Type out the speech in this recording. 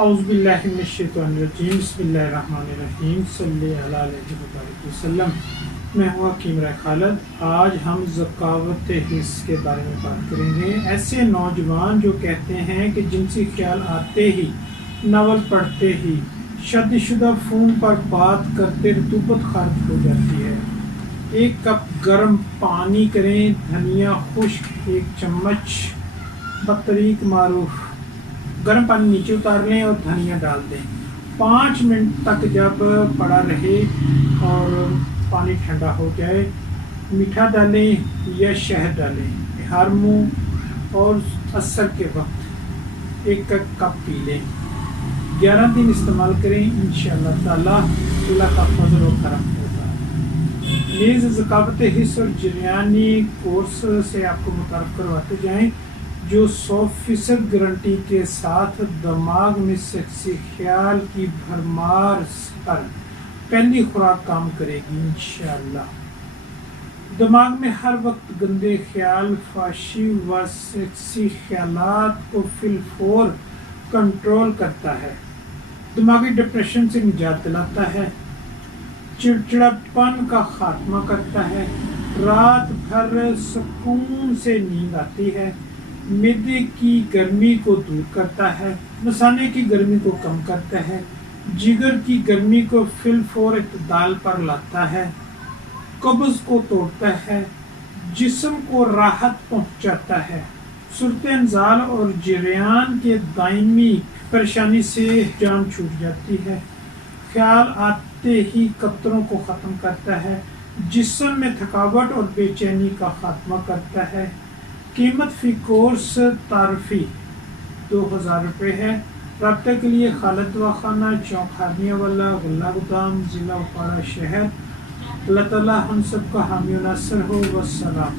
اعوذ باللہ من الشیطان الرجیم بسم اللہ الرحمن الرحیم صلی اللہ علیہ وسلم۔ میں ہوں حکیم رائے خالد۔ آج ہم ذکاوت حس کے بارے میں بات کریں گے۔ ایسے نوجوان جو کہتے ہیں کہ جنسی خیال آتے ہی، ناول پڑھتے ہی، شادی شدہ فون پر بات کرتے رطوبت خارج ہو جاتی ہے۔ ایک کپ گرم پانی کریں، دھنیا خشک 1 چمچ بطریق معروف گرم پانی نیچے اتار لیں اور دھنیا ڈال دیں۔ 5 منٹ تک جب پڑا رہے اور پانی ٹھنڈا ہو جائے، میٹھا ڈالیں یا شہد ڈالیں، ہر منہ اور عصر کے وقت 1 کپ پی لیں۔ 11 دن استعمال کریں، انشاءاللہ تعالی اللہ کا فضل و کرم ہوگا۔ نیز ذکاوت حس اور جریانی کورس سے آپ کو متعارف کرواتے جائیں، جو 100% گارنٹی کے ساتھ دماغ میں سیکسی خیال کی بھرمار پر پہلی خوراک کام کرے گی انشاءاللہ۔ دماغ میں ہر وقت گندے خیال، فحاشی و سیکسی خیالات کو فی الفور کنٹرول کرتا ہے، دماغی ڈپریشن سے نجات دلاتا ہے، چڑچڑاپن کا خاتمہ کرتا ہے، رات بھر سکون سے نیند آتی ہے، معدے کی گرمی کو دور کرتا ہے، مثانے کی گرمی کو کم کرتا ہے، جگر کی گرمی کو فی الفور اعتدال پر لاتا ہے، قبض کو توڑتا ہے، جسم کو راحت پہنچاتا ہے، صورت انزال اور جریان کے دائمی پریشانی سے جان چھوٹ جاتی ہے، خیال آتے ہی قطروں کو ختم کرتا ہے، جسم میں تھکاوٹ اور بے چینی کا خاتمہ کرتا ہے۔ قیمت فی کورس تعارفی 2000 روپے ہے۔ رابطے کے لیے خالد دواخانہ، چوک ہارنیہ والا، غلہ گودام، ضلع اپاڑہ شہر۔ اللہ تعالی ہم سب کا حامی و ناصر ہو۔ والسلام۔